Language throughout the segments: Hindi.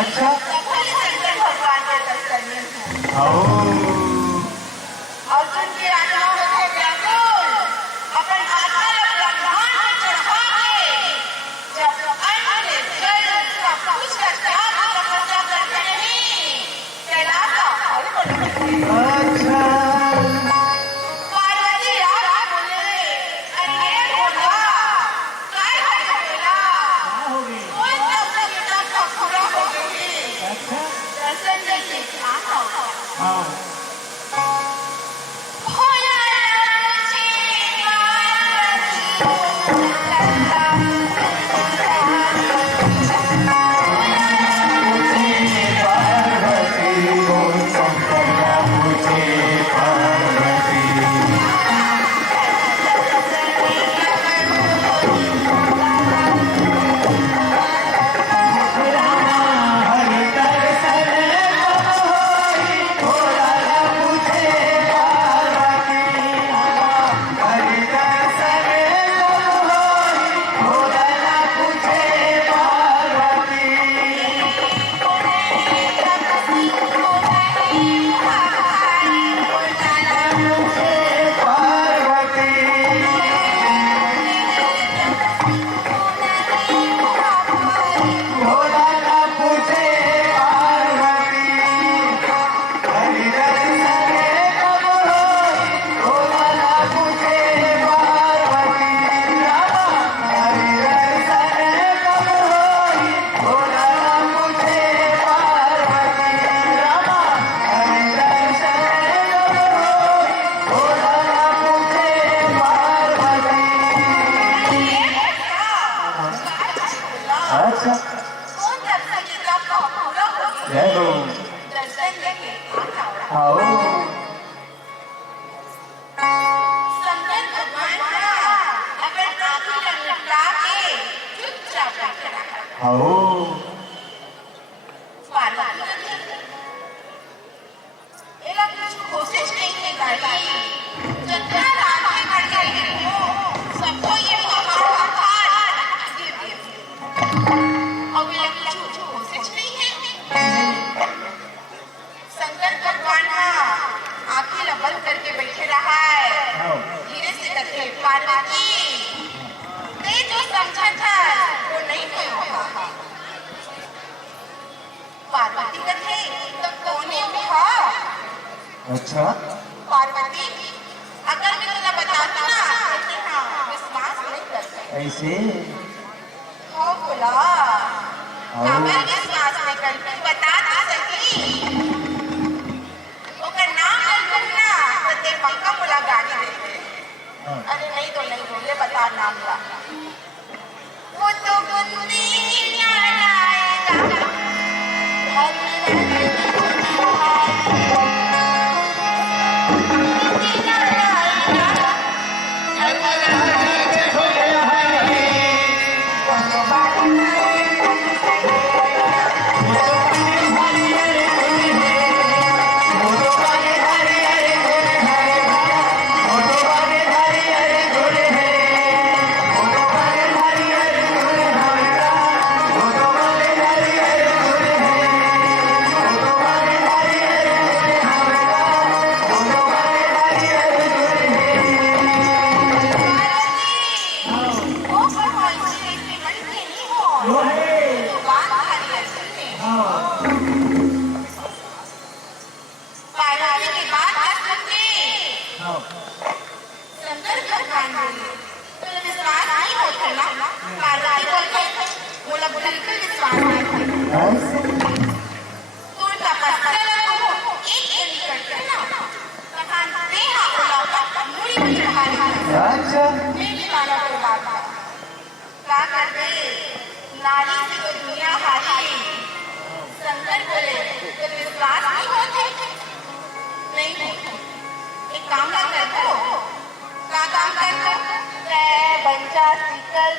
अच्छा भले शंकर भगवान के दर्शन हो। अर्जुन के राजा होते व्याकुल अपन आत्मा ब्रह्मांड में चढ़ा के जब अन्न जल सब कुछ का त्याग तपस्या करते नहीं कैलाश का फल बढ़ते। अच्छा पार्वती राजा बोले अरे भोला काय बोला हो गई कोई तपस्या का पूरा हो गई अच्छा दर्शन जैसे आता हाँ अच्छा जय हो आओ आओ सबको ये शंकर भगवान आंखें बंद करके बैठे रहा है। धीरे से कहते पार्वती ते जो समझा था वो नहीं हुआ। पार्वती कहते तो कोने उठा। अच्छा पार्वती अगर मैं तुझे बताता ना कहते हाँ विश्वास नहीं करते ऐसे हो बोला काबर विश्वास नहीं करते बता ना सही ओकर नाम ले ना तो ते पक्का बोला गाड़ी देते। अरे नहीं तो नहीं बोले बता नाम ला वो तो बुद्धि ज्ञान आएगा अच्छा नारी से तो दुनिया हारी शंकर बोले तो विश्वास नहीं होते नहीं एक काम ना कर दो क्या काम कर दो बच्चा सीकल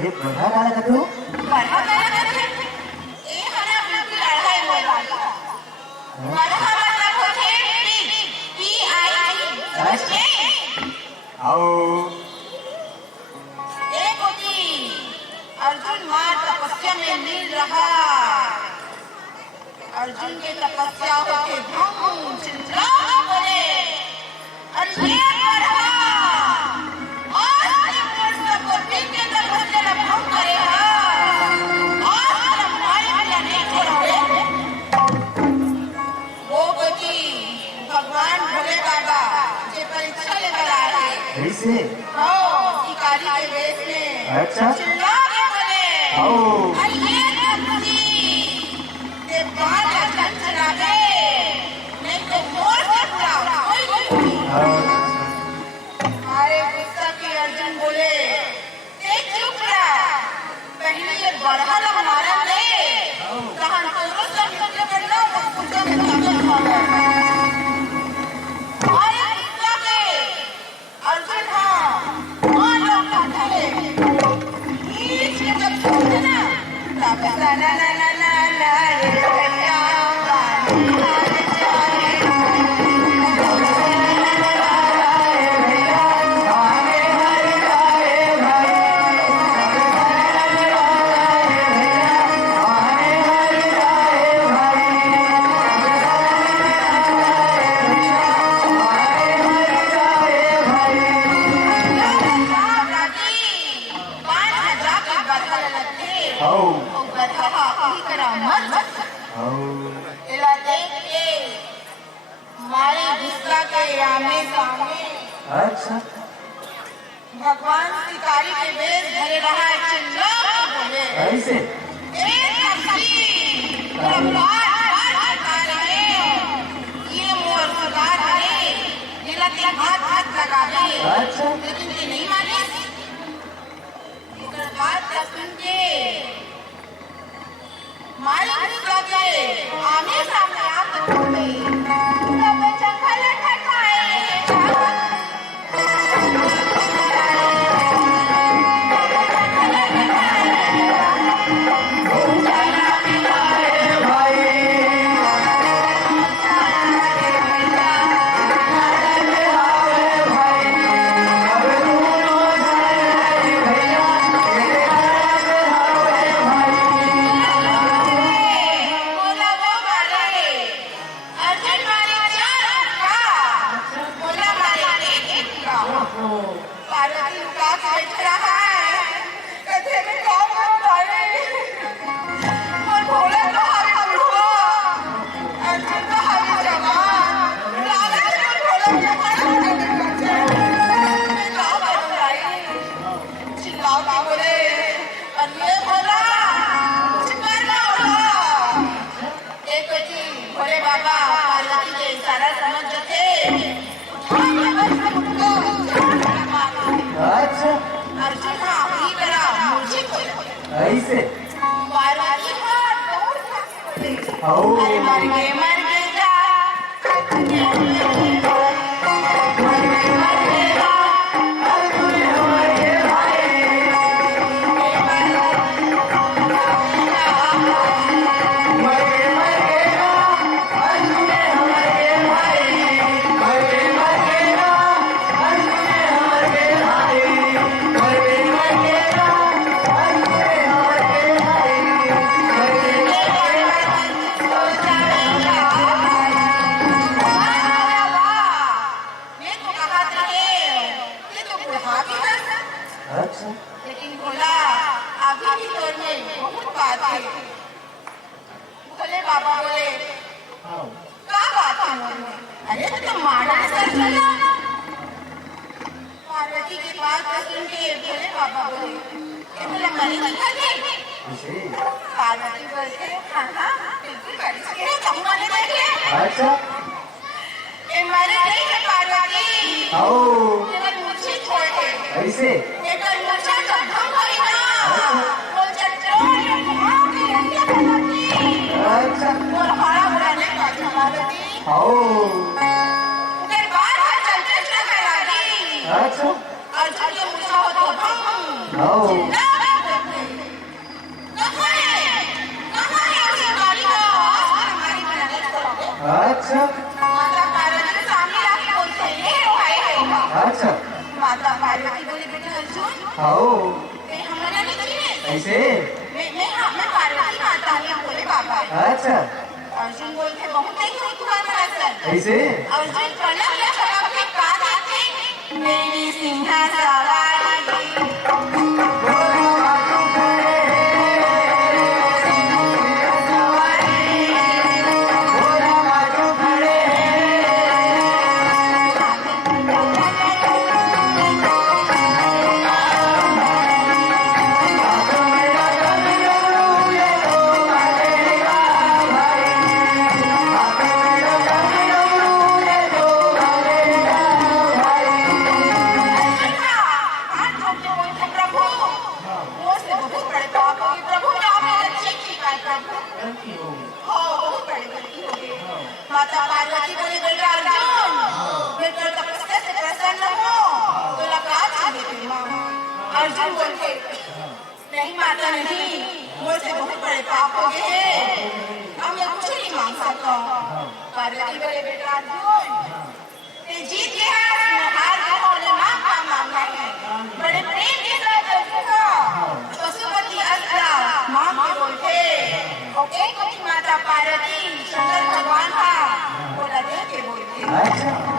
ये बड़ा गाना का तू बढ़ा गया करके ए हना बिल्कुल लड़का है मोर वाला बढ़ा मतलब होते पी आई समझे आओ एक होती अर्जुन मां तपस्या में लीन रहा अर्जुन के तपस्या होके भंग चिल्ला बोले अरे ये बढ़ा आज मोर सब को दिन के तपस्या में भंग करे आज हमारे लिए नहीं छोड़ोगे वो बची भगवान भोले बाबा जे परीक्षा लेकर आए कैसे हो शिकारी के वेश में अच्छा चिल्ला के बोले आओ अरे ये तपस्या ते बाल लगन चलावे नहीं तो मोर से पूरा कोई अरे गुस्सा की अर्जुन बोले ते चुप रहा पहले ये बढ़ा लग मारा ले कहां तो सब कुछ करना वो कुछ में ताकत मारा अरे गुस्सा के अर्जुन हां मानो काटे नीच के जब छूटे ना तब ला ला ला ला ला रे भैया आओ आओ अच्छा भगवान शिकारी के वेश धरे रहा है चिल्ला के बोले कैसे ये मोर सरदार है ये लगे हाथ हाथ लगा दे अच्छा लेकिन ये नहीं माने इधर बात सुन के मालिक लगे आने सामने आप बोले सब जंगल ठकाए अच्छा ऐसे आओ मर गए जा अच्छा लेकिन भोला अभी भी तोर में बहुत बात है भोले बाबा बोले आओ क्या बात है मोर में अरे तो तुम मारने से चला पार्वती के पास सुन के भोले बाबा बोले ये बोला मरी दिखा दे कैसे पार्वती बोलते हाँ हाँ बिल्कुल मरी से कहूँगा नहीं देखे अच्छा ये मरी नहीं है पार्वती आओ ये मुझे छोड़ दे ऐसे ये तो मुझे तो भंग हुई ना वो चट्टों ये भाग के रंगे बनाती अच्छा और हरा भरा नहीं पाती पार्वती आओ उधर बाहर है चलते चला करा दी अच्छा और जो मुझे हो तो भंग आओ ना अच्छा माता पार्वती बोले बेटा अर्जुन आओ मैं हमारा नहीं चाहिए ऐसे मैं पार्वती माता हूँ बोले बाबा अच्छा अर्जुन बोलते बहुत नहीं हुई तुम्हारा सर ऐसे अर्जुन पलक या शराब के कान आते मेरी सिंहा सवारी माता पार्वती बोले बेटा अर्जुन मैं तो तपस्या से प्रसन्न हूँ तो लगा चाहिए अर्जुन बोलते नहीं माता नहीं मुझसे बहुत बड़े पाप हो गए हैं अब मैं कुछ नहीं मांग सकता पार्वती बोले बेटा अर्जुन ते जीत गया हार गया और मां का मांगना है बड़े प्रेम के साथ रखूंगा पशुपति अस्त्र मां को बोलते और एक माता पार्वती शंकर भगवान का बोला दे के बोलते अच्छा